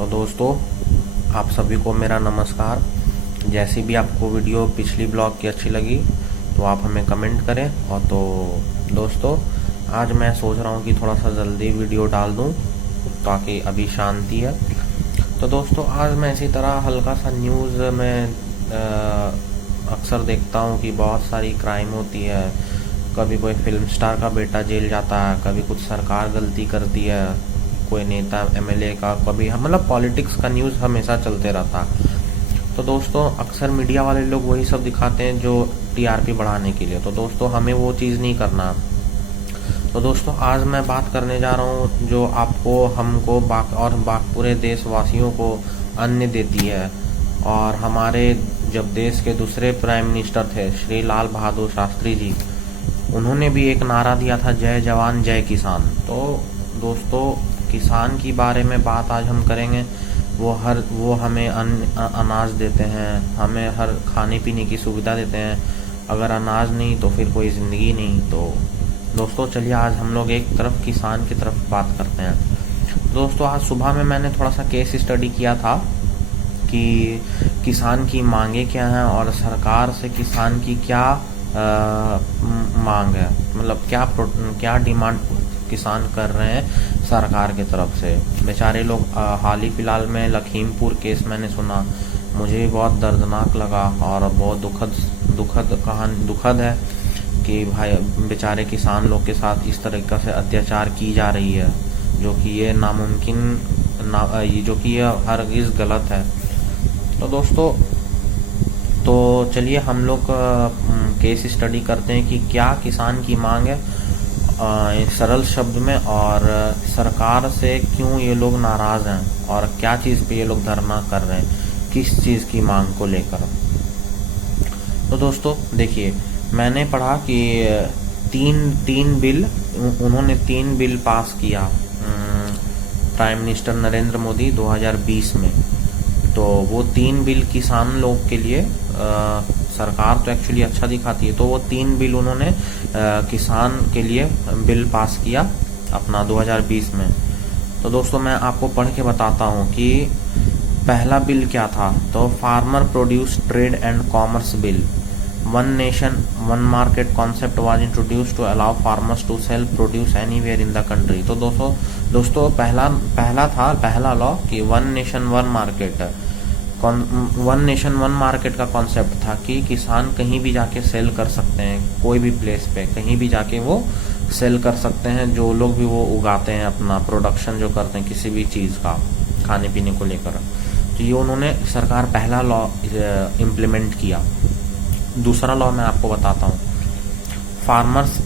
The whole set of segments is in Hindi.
तो दोस्तों, आप सभी को मेरा नमस्कार। जैसी भी आपको वीडियो पिछली ब्लॉग की अच्छी लगी तो आप हमें कमेंट करें। और तो दोस्तों, आज मैं सोच रहा हूँ कि थोड़ा सा जल्दी वीडियो डाल दूँ ताकि अभी शांति है। तो दोस्तों, आज मैं इसी तरह हल्का सा न्यूज़ में अक्सर देखता हूँ कि बहुत सारी क्राइम होती है। कभी कोई फिल्म स्टार का बेटा जेल जाता है, कभी कुछ सरकार गलती करती है, कोई नेता एमएलए का, कभी मतलब पॉलिटिक्स का न्यूज़ हमेशा चलते रहता है। तो दोस्तों, अक्सर मीडिया वाले लोग वही सब दिखाते हैं जो टीआरपी बढ़ाने के लिए। तो दोस्तों, हमें वो चीज़ नहीं करना। तो दोस्तों, आज मैं बात करने जा रहा हूँ जो आपको, हमको पूरे देशवासियों को अन्न देती है। और हमारे जब देश के दूसरे प्राइम मिनिस्टर थे श्री लाल बहादुर शास्त्री जी, उन्होंने भी एक नारा दिया था, जय जवान जय किसान। तो दोस्तों, किसान की बारे में बात आज हम करेंगे। वो हमें अनाज देते हैं, हमें हर खाने पीने की सुविधा देते हैं। अगर अनाज नहीं तो फिर कोई ज़िंदगी नहीं। तो दोस्तों, चलिए आज हम लोग एक तरफ किसान की तरफ बात करते हैं। दोस्तों, आज सुबह में मैंने थोड़ा सा केस स्टडी किया था कि किसान की मांगे क्या हैं और सरकार से किसान की क्या मांग है, मतलब क्या डिमांड किसान कर रहे हैं सरकार की तरफ से। बेचारे लोग, हाल ही फिलहाल में लखीमपुर केस मैंने सुना, मुझे भी बहुत दर्दनाक लगा और बहुत दुखद है कि भाई बेचारे किसान लोग के साथ इस तरीक़े से अत्याचार की जा रही है, जो कि ये हरगिज़ गलत है। तो दोस्तों, तो चलिए हम लोग केस स्टडी करते हैं कि क्या किसान की मांग है सरल शब्द में, और सरकार से क्यों ये लोग नाराज़ हैं और क्या चीज़ पे ये लोग धरना कर रहे हैं, किस चीज़ की मांग को लेकर। तो दोस्तों देखिए, मैंने पढ़ा कि उन्होंने तीन बिल पास किया प्राइम मिनिस्टर नरेंद्र मोदी 2020 में। तो वो 3 बिल किसान लोग के लिए, सरकार तो एक्चुअली अच्छा दिखाती है, तो वो 3 बिल उन्होंने किसान के लिए बिल पास किया अपना 2020 में। तो दोस्तों, मैं आपको पढ़ के बताता हूँ कि पहला बिल क्या था। तो farmer produce trade and commerce bill, one nation one market concept was introduce to allow farmers to sell produce anywhere in the country. तो दोस्तों पहला लॉ कि वन नेशन वन मार्केट का कॉन्सेप्ट था कि किसान कहीं भी जाके सेल कर सकते हैं, कोई भी प्लेस पे कहीं भी जाके वो सेल कर सकते हैं, जो लोग भी वो उगाते हैं, अपना प्रोडक्शन जो करते हैं किसी भी चीज़ का खाने पीने को लेकर। तो ये उन्होंने सरकार पहला लॉ इम्प्लीमेंट किया। दूसरा लॉ मैं आपको बताता हूँ, farmers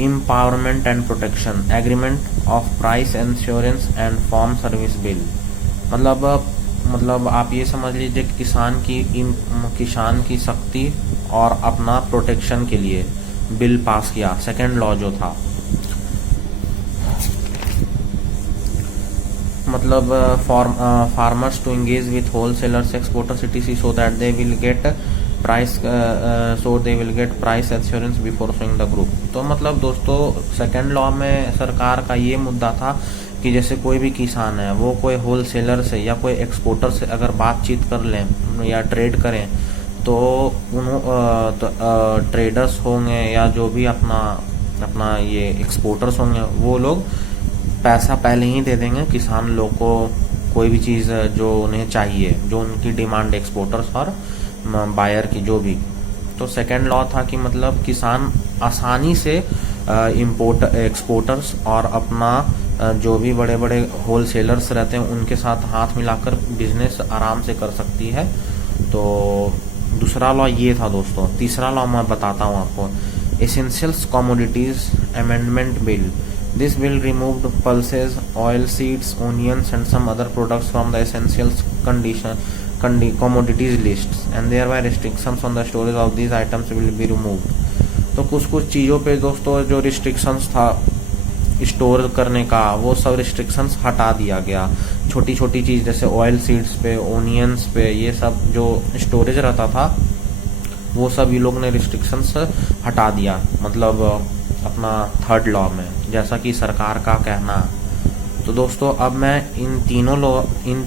empowerment and protection agreement of price insurance and farm service bill. मतलब आप ये समझ लीजिए कि किसान की शक्ति और अपना प्रोटेक्शन के लिए बिल पास किया, सेकेंड लॉ जो था। मतलब farmers to engage with wholesalers exporters etc so that they will get price assurance before sowing the crop. तो मतलब दोस्तों, सेकेंड लॉ में सरकार का ये मुद्दा था कि जैसे कोई भी किसान है, वो कोई होलसेलर से या कोई एक्सपोर्टर से अगर बातचीत कर लें या ट्रेड करें, तो ट्रेडर्स होंगे या जो भी अपना ये एक्सपोर्टर्स होंगे, वो लोग पैसा पहले ही दे देंगे किसान लोग को, कोई भी चीज़ जो उन्हें चाहिए, जो उनकी डिमांड एक्सपोर्टर्स और बायर की जो भी। तो सेकेंड लॉ था कि मतलब किसान आसानी से एक्सपोर्टर्स और अपना जो भी बड़े बड़े होलसेलर्स रहते हैं उनके साथ हाथ मिलाकर बिजनेस आराम से कर सकती है। तो दूसरा लॉ ये था दोस्तों। तीसरा लॉ मैं बताता हूँ आपको, essentials commodities amendment bill. This bill removed pulses, oil seeds, onions and some other products from the essentials commodities lists and thereby restrictions on the storage of these items will be removed। तो कुछ चीज़ों पे दोस्तों जो रिस्ट्रिक्शंस था स्टोर करने का, वो सब रिस्ट्रिक्शंस हटा दिया गया। छोटी छोटी चीज़ जैसे ऑयल सीड्स पे, ओनियंस पे, ये सब जो स्टोरेज रहता था वो सब ये लोग ने रिस्ट्रिक्शंस हटा दिया, मतलब अपना थर्ड लॉ में, जैसा कि सरकार का कहना। तो दोस्तों अब मैं इन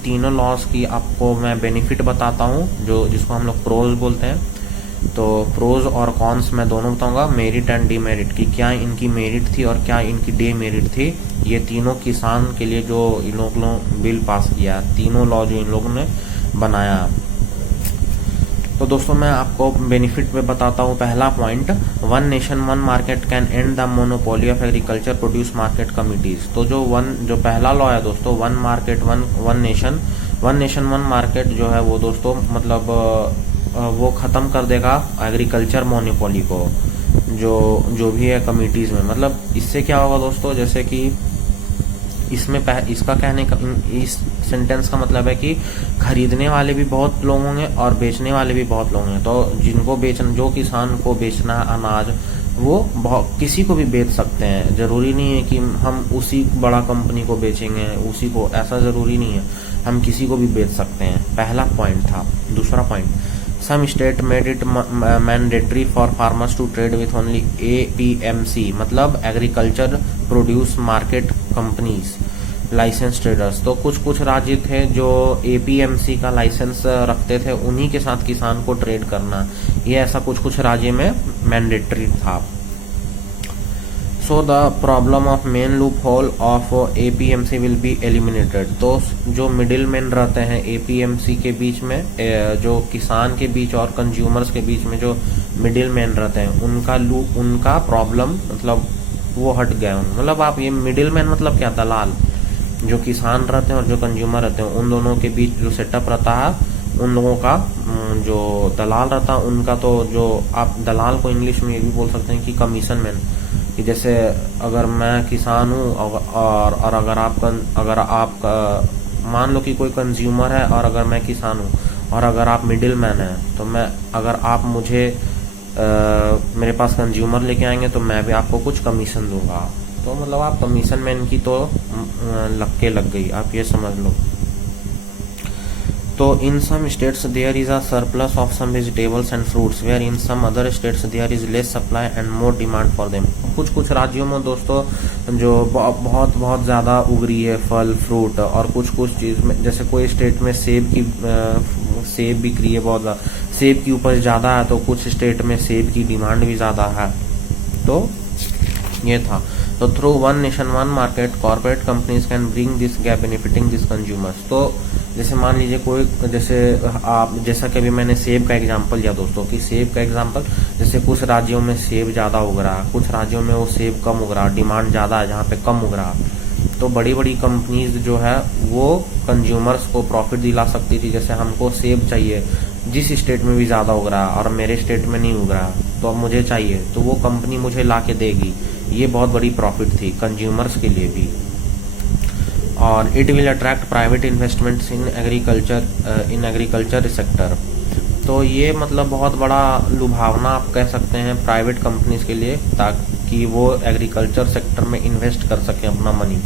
तीनों लॉज की आपको मैं बेनिफिट बताता हूँ, जो जिसको हम लोग प्रोज बोलते हैं। तो प्रोज और कॉन्स मैं दोनों बताऊंगा, मेरिट एंड डीमेरिट की, क्या इनकी मेरिट थी और क्या इनकी डीमेरिट थी। ये तीनों किसान के लिए जो इन लोगों ने बिल पास किया, तीनों लॉ जो इन लोगों ने बनाया। तो दोस्तों मैं आपको बेनिफिट में बताता हूँ। पहला point, one nation one market can and the monopoly of agriculture produce market committees. तो जो पहला लॉ है दोस्तों, one market one nation one market जो है वो दोस्तों मतलब वो ख़त्म कर देगा एग्रीकल्चर मोनोपोली को, जो भी है कमिटीज़ में। मतलब इससे क्या होगा दोस्तों, जैसे कि इसमें इसका कहने का इस सेंटेंस का मतलब है कि खरीदने वाले भी बहुत लोग होंगे और बेचने वाले भी बहुत लोग होंगे। तो जो किसान को बेचना है अनाज, वो किसी को भी बेच सकते हैं। ज़रूरी नहीं है कि हम उसी बड़ा कंपनी को बेचेंगे, उसी को, ऐसा ज़रूरी नहीं है, हम किसी को भी बेच सकते हैं। पहला पॉइंट था। दूसरा point, some state made it mandatory for farmers to trade with only APMC, मतलब agriculture produce market companies licence traders. तो कुछ राज्य थे जो APMC का लाइसेंस रखते थे, उन्हीं के साथ किसान को ट्रेड करना, ये ऐसा कुछ राज्य में मैंडेटरी था। So the problem of main loop hole of APMC will be eliminated. तो जो मिडिल मैन रहते हैं APMC के बीच में, जो किसान के बीच और कंज्यूमर्स के बीच में जो मिडिल मैन रहते हैं, उनका प्रॉब्लम मतलब वो हट गया। मतलब आप ये मिडिल मैन मतलब क्या, दलाल, जो किसान रहते हैं और जो कंज्यूमर रहते हैं, उन दोनों के बीच जो सेटअप रहता है, उन लोगों का जो दलाल रहता है उनका, तो जो आप दलाल को इंग्लिश में ये भी बोल सकते हैं कि कमीशन मैन। कि जैसे अगर मैं किसान हूँ और अगर आप मान लो कि कोई कंज्यूमर है और अगर मैं किसान हूँ, और अगर आप मिडिल मैन हैं, तो अगर आप मुझे मेरे पास कंज्यूमर लेके आएंगे तो मैं भी आपको कुछ कमीशन दूंगा। तो मतलब आप कमीशन मैन की तो लग गई, आप ये समझ लो। तो in some states there is a surplus of some vegetables and fruits, where in some other states there is less supply and more demand for them. कुछ राज्यों में दोस्तों जो बहुत ज़्यादा उग रही है फल फ्रूट, और कुछ चीज़ में, जैसे कोई स्टेट में सेब बिक रही है बहुत ज़्यादा, सेब की उपज ज़्यादा है, तो कुछ स्टेट में सेब की डिमांड भी ज़्यादा है। तो ये था। तो through one nation one market corporate companies can bring this gap benefiting this consumers. तो जैसे मान लीजिए जैसा कि अभी मैंने सेब का एग्जांपल दिया दोस्तों, कि सेब का एग्जांपल, जैसे कुछ राज्यों में सेब ज़्यादा उग रहा है, कुछ राज्यों में वो सेब कम उग रहा है, डिमांड ज़्यादा है जहाँ पे कम उग रहा है। तो बड़ी कंपनीज जो है वो कंज्यूमर्स को प्रॉफिट दिला सकती थी। जैसे हमको सेब चाहिए जिस स्टेट में भी ज़्यादा उग रहा है और मेरे स्टेट में नहीं उग रहा, तो अब मुझे चाहिए, तो वो कंपनी मुझे ला के देगी। ये बहुत बड़ी प्रॉफिट थी कंज्यूमर्स के लिए भी। और it will attract private investments in agriculture sector. तो ये मतलब बहुत बड़ा लुभावना आप कह सकते हैं प्राइवेट कंपनीज के लिए, ताकि वो एग्रीकल्चर सेक्टर में इन्वेस्ट कर सकें अपना money.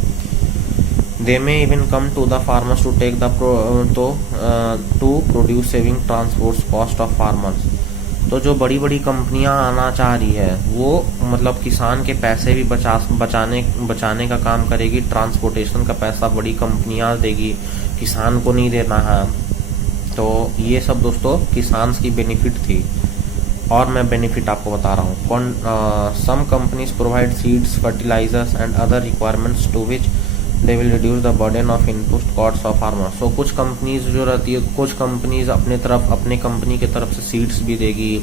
They may even come to the farmers to take the to produce saving transport cost of farmers। तो जो बड़ी कंपनियां आना चाह रही है वो मतलब किसान के पैसे भी बचाने का काम करेगी। ट्रांसपोर्टेशन का पैसा बड़ी कंपनियां देगी, किसान को नहीं देना है। तो ये सब दोस्तों किसान की बेनिफिट थी। और मैं बेनिफिट आपको बता रहा हूँ। Some companies provide seeds, fertilisers and other requirements to which they will reduce the burden of input cost of farmers. तो कुछ कंपनीज जो रहती है, कुछ कंपनीज अपने कंपनी की तरफ से सीड्स भी देगी,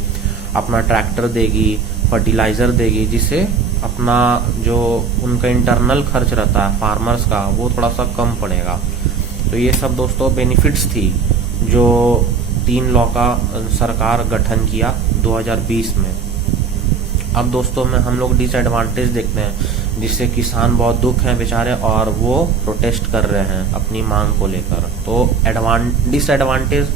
अपना ट्रैक्टर देगी, फर्टिलाइजर देगी, जिससे अपना जो उनका इंटरनल खर्च रहता है फार्मर्स का वो थोड़ा सा कम पड़ेगा। तो ये सब दोस्तों बेनिफिट्स थी जो 3 लॉ का सरकार गठन किया 2020 में। अब दोस्तों में हम लोग डिसएडवांटेज देखते हैं, जिससे किसान बहुत दुख हैं बेचारे और वो प्रोटेस्ट कर रहे हैं अपनी मांग को लेकर। तो डिसएडवांटेज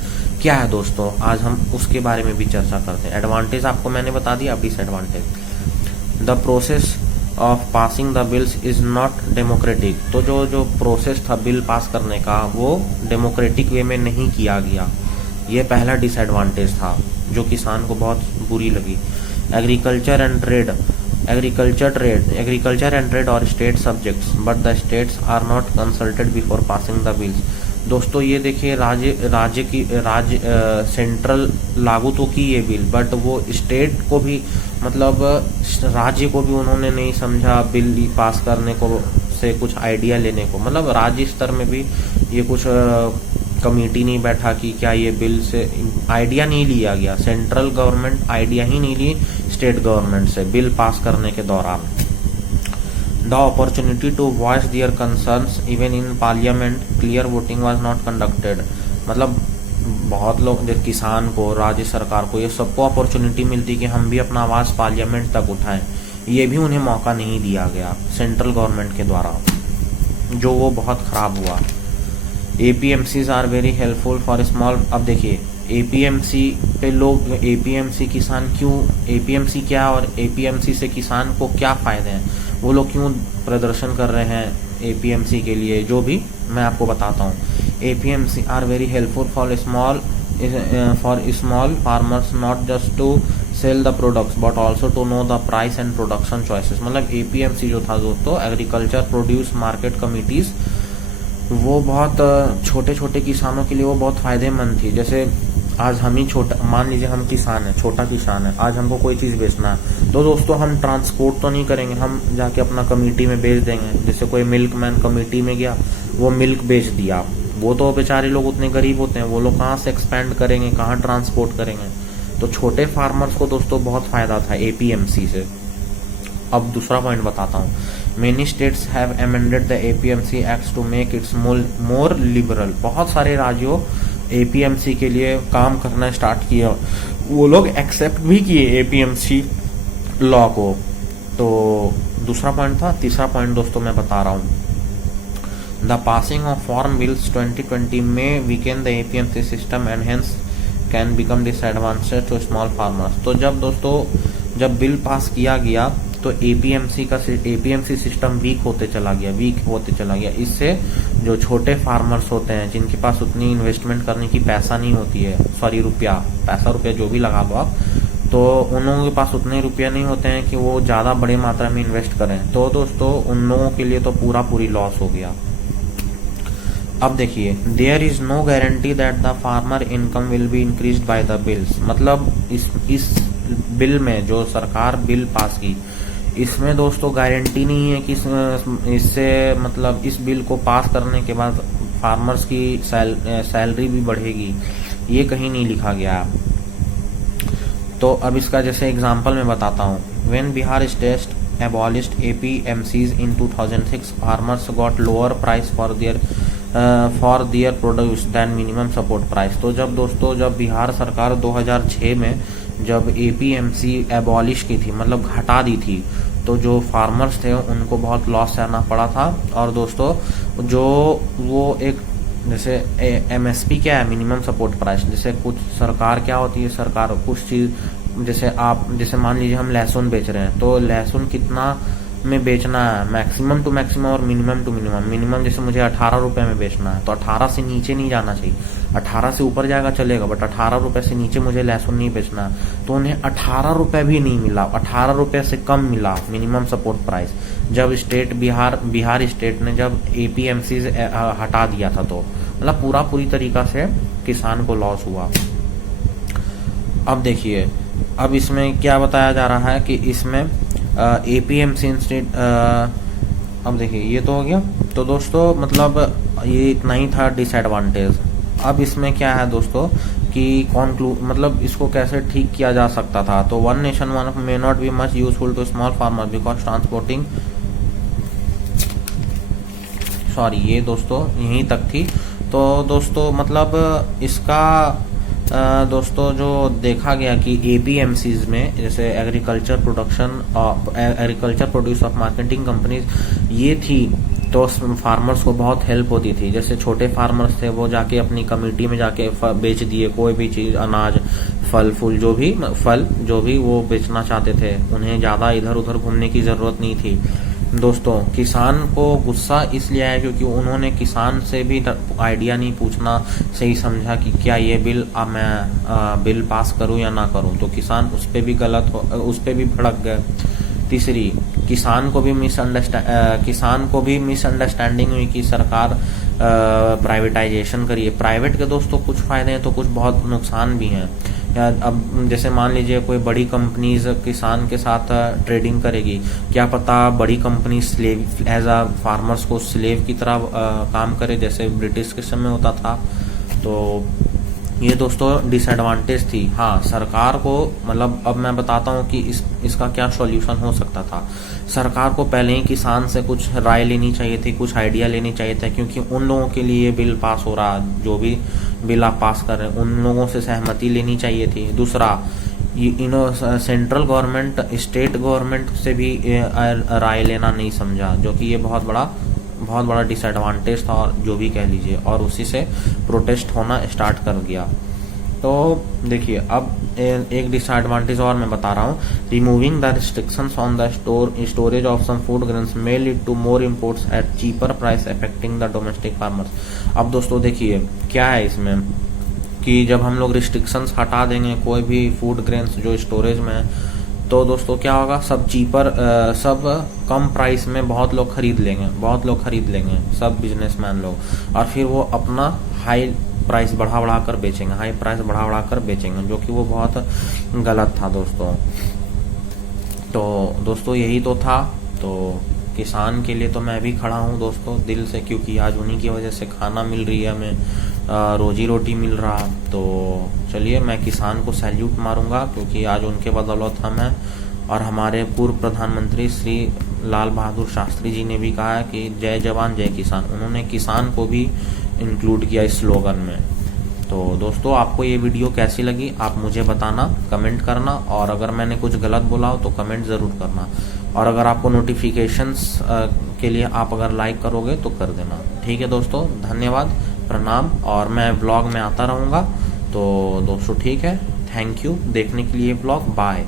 क्या है दोस्तों, आज हम उसके बारे में भी चर्चा करते हैं। एडवांटेज आपको मैंने बता दिया, अब disadvantage. The process of passing the bills is not democratic. तो जो प्रोसेस था बिल पास करने का वो डेमोक्रेटिक वे में नहीं किया गया। ये पहला डिसएडवांटेज था जो किसान को बहुत बुरी लगी। Agriculture and trade, agriculture and trade और state subjects, but the states are not consulted before passing the bills. दोस्तों ये देखिए, राज्य सेंट्रल लागू तो की ये बिल, बट वो स्टेट को भी, मतलब राज्य को भी उन्होंने नहीं समझा बिल पास करने को, से कुछ आइडिया लेने को। मतलब राज्य स्तर में भी ये कुछ कमेटी नहीं बैठा कि क्या ये बिल से आइडिया नहीं लिया गया। सेंट्रल गवर्नमेंट आइडिया ही नहीं ली स्टेट गवर्नमेंट से बिल पास करने के दौरान। The opportunity to voice their concerns even in parliament, clear voting was not conducted. मतलब बहुत लोग, जो किसान को, राज्य सरकार को, ये सबको अपॉर्चुनिटी मिलती कि हम भी अपना आवाज पार्लियामेंट तक उठाएं, ये भी उन्हें मौका नहीं दिया गया सेंट्रल गवर्नमेंट के द्वारा, जो वो बहुत खराब हुआ। APMCs are very helpful for small. अब देखिए APMC पे लोग, APMC किसान क्यों, APMC क्या और APMC से किसान को क्या फायदे हैं, वो लोग क्यों प्रदर्शन कर रहे हैं APMC के लिए, जो भी मैं आपको बताता हूँ। APMC are very helpful for small farmers, not just to sell the products but also to know the price and production choices. मतलब APMC जो था दोस्तों, एग्रीकल्चर प्रोड्यूस मार्केट कमिटीज, वो बहुत छोटे छोटे किसानों के लिए वो बहुत फायदेमंद थी। जैसे आज हम ही छोटा, मान लीजिए हम किसान हैं, छोटा किसान है, आज हमको कोई चीज़ बेचना है, तो दोस्तों हम ट्रांसपोर्ट तो नहीं करेंगे, हम जाके अपना कमेटी में बेच देंगे। जैसे कोई मिल्कमैन कमेटी में गया, वो मिल्क बेच दिया, वो तो बेचारे लोग उतने गरीब होते हैं, वो लोग कहाँ से एक्सपेंड करेंगे, कहाँ ट्रांसपोर्ट करेंगे। तो छोटे फार्मर्स को दोस्तों बहुत फायदा था APMC से। अब दूसरा पॉइंट बताता हूँ। Many states have amended the APMC acts to make its more liberal. बहुत सारे राज्यों APMC के लिए काम करना स्टार्ट किया, वो लोग एक्सेप्ट भी किए APMC लॉ को। तो दूसरा पॉइंट था। तीसरा पॉइंट दोस्तों मैं बता रहा हूँ, the passing of farm bills 2020 में weaken the APMC system and hence can become disadvantage to small farmers. तो जब दोस्तों जब बिल पास किया गया तो APMC सिस्टम वीक होते चला गया। इससे जो छोटे फार्मर्स होते हैं, जिनके पास उतनी इन्वेस्टमेंट करने की पैसा नहीं होती है, पैसा रुपया जो भी लगा लो आप, तो उन लोगों के पास उतने रुपया नहीं होते हैं कि वो ज़्यादा बड़े मात्रा में इन्वेस्ट करें। तो दोस्तों उन लोगों के लिए तो पूरी लॉस हो गया। अब देखिए, there is no guarantee that the farmer income will be increased by the bills. मतलब इस बिल में जो सरकार बिल पास की, इसमें दोस्तों गारंटी नहीं है कि इससे मतलब इस बिल को पास करने के बाद फार्मर्स की सैलरी भी बढ़ेगी, ये कहीं नहीं लिखा गया। तो अब इसका जैसे एग्जांपल मैं बताता हूँ। When Bihar state abolished APMCs in 2006, farmers got lower price for their produce than minimum support price। तो जब बिहार सरकार 2006 में जब APMC एबॉलिश की थी, मतलब घटा दी थी, तो जो फार्मर्स थे उनको बहुत लॉस सहना पड़ा था। और दोस्तों जो वो एक जैसे MSP क्या है, मिनिमम सपोर्ट प्राइस, जैसे कुछ सरकार क्या होती है, सरकार कुछ चीज़, जैसे मान लीजिए हम लहसुन बेच रहे हैं, तो लहसुन कितना में बेचना है, मैक्सिमम टू मैक्सिमम और मिनिमम टू मिनिमम। मिनिमम जैसे मुझे 18 रुपए में बेचना है, तो 18 से नीचे नहीं जाना चाहिए, 18 से ऊपर जाएगा चलेगा, बट 18 रुपए से नीचे मुझे लहसुन नहीं बेचना है। तो उन्हें 18 रुपए भी नहीं मिला, 18 रुपए से कम मिला मिनिमम सपोर्ट प्राइस, जब बिहार स्टेट ने जब APMC हटा दिया था। तो मतलब पूरी तरीका से किसान को लॉस हुआ। अब देखिए, अब इसमें क्या बताया जा रहा है कि इसमें APMC इंस्टीट्यूट, अब देखिए ये तो हो गया। तो दोस्तों मतलब ये इतना ही था डिसएडवांटेज। अब इसमें क्या है दोस्तों कि मतलब इसको कैसे ठीक किया जा सकता था। तो one nation one may not be much useful to small farmer because transporting, sorry ये दोस्तों यहीं तक थी। तो दोस्तों मतलब इसका दोस्तों जो देखा गया कि APMCs में जैसे agriculture produce of marketing companies ये थी, तो फार्मर्स को बहुत हेल्प होती थी। जैसे छोटे फार्मर्स थे, वो जाके अपनी कमेटी में जाके बेच दिए कोई भी चीज़, अनाज, फल जो भी वो बेचना चाहते थे, उन्हें ज़्यादा इधर उधर घूमने की ज़रूरत नहीं थी। दोस्तों किसान को गुस्सा इसलिए आया क्योंकि उन्होंने किसान से भी आइडिया नहीं पूछना सही समझा कि क्या ये बिल मैं बिल पास करूं या ना करूं। तो किसान उस पर भी भड़क गए तीसरी, किसान को भी मिसअंडरस्टैंडिंग हुई कि सरकार प्राइवेटाइजेशन करिए। प्राइवेट के दोस्तों कुछ फायदे हैं तो कुछ बहुत नुकसान भी हैं। अब जैसे मान लीजिए कोई बड़ी कंपनीज किसान के साथ ट्रेडिंग करेगी, क्या पता बड़ी company slave as a farmers को स्लेव की तरह काम करे, जैसे ब्रिटिश के समय होता था। तो ये दोस्तों डिसएडवांटेज थी। हाँ, सरकार को मतलब अब मैं बताता हूँ कि इसका क्या सॉल्यूशन हो सकता था। सरकार को पहले ही किसान से कुछ राय लेनी चाहिए थी, कुछ आइडिया लेनी चाहिए था, क्योंकि उन लोगों के लिए बिल पास हो रहा, जो भी बिल आप पास कर रहे हैं उन लोगों से सहमति लेनी चाहिए थी। दूसरा, सेंट्रल गवर्नमेंट स्टेट गवर्नमेंट से भी राय लेना नहीं समझा, जो कि ये बहुत बड़ा डिसएडवांटेज था, और जो भी कह लीजिए, और उसी से प्रोटेस्ट होना स्टार्ट कर दिया। तो देखिए, अब एक डिसएडवांटेज और मैं बता रहा हूँ। Removing the restrictions on the storage of some food grains may lead to more imports at cheaper price affecting the domestic farmers. अब दोस्तों देखिए क्या है इसमें कि जब हम लोग रिस्ट्रिक्शंस हटा देंगे कोई भी फूड ग्रेन्स जो स्टोरेज में है, तो दोस्तों क्या होगा, सब कम प्राइस में बहुत लोग खरीद लेंगे सब बिजनेसमैन लोग, और फिर वो अपना हाई प्राइस बढ़ा कर बेचेंगे, जो कि वो बहुत गलत था दोस्तों। तो दोस्तों यही तो था। तो किसान के लिए तो मैं भी खड़ा हूँ दोस्तों दिल से, क्योंकि आज उन्हीं की वजह से खाना मिल रही है, हमें रोजी रोटी मिल रहा। तो चलिए, मैं किसान को सैल्यूट मारूंगा, क्योंकि आज उनके बदौलत हम हैं। और हमारे पूर्व प्रधानमंत्री श्री लाल बहादुर शास्त्री जी ने भी कहा है कि जय जवान जय किसान। उन्होंने किसान को भी इंक्लूड किया इस स्लोगन में। तो दोस्तों, आपको ये वीडियो कैसी लगी आप मुझे बताना, कमेंट करना, और अगर मैंने कुछ गलत बोला हो तो कमेंट ज़रूर करना। और अगर आपको नोटिफिकेशंस के लिए आप अगर लाइक करोगे तो कर देना। ठीक है दोस्तों, धन्यवाद, प्रणाम, और मैं व्लॉग में आता रहूँगा। तो दोस्तों ठीक है, थैंक यू देखने के लिए व्लॉग, बाय।